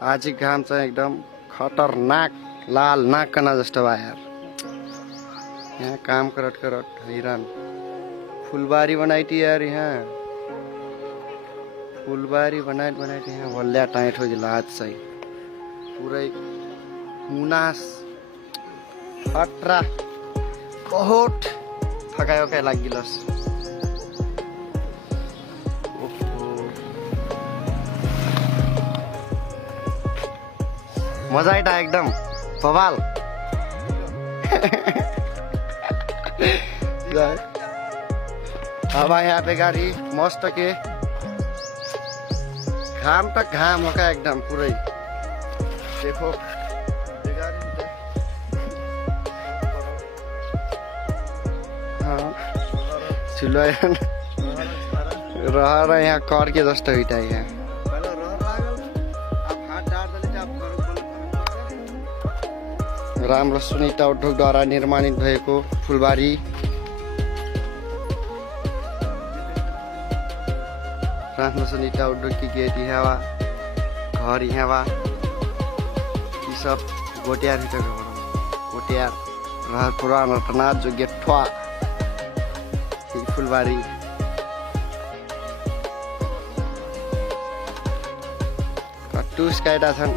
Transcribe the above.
आज घाम चाहिँ एकदम खतरनाक लाल नाकना जस्तो भयो यार। यहाँ काम करट करट हैरान। फुलबारी बनाई यार, यहाँ फुलबारी बनाई यहाँ वल्या टाइट हो आज चाहिँ पूरै मुनास खतरा बहुत थकाइ लागिलस। मजा आइटा एकदम बवाल। अब यहाँ पे गाड़ी मस्त के घाम तक घाम हो का एकदम पूरे। देखो हाँ चुलो रह यहाँ कर के जस्तो हुइटा यहाँ राम्रो सुनिता उद्योगद्वारा निर्माणित भएको फुलबारी राम्रो सुनिता उद्योग की गेट यहाँ बा, घर यहाँ बा, ये सब गोटियार भित्र गोटियार रहर पुरानो टना जो गेट ठुआ फुलबारी कट्टुस कायदा छन्।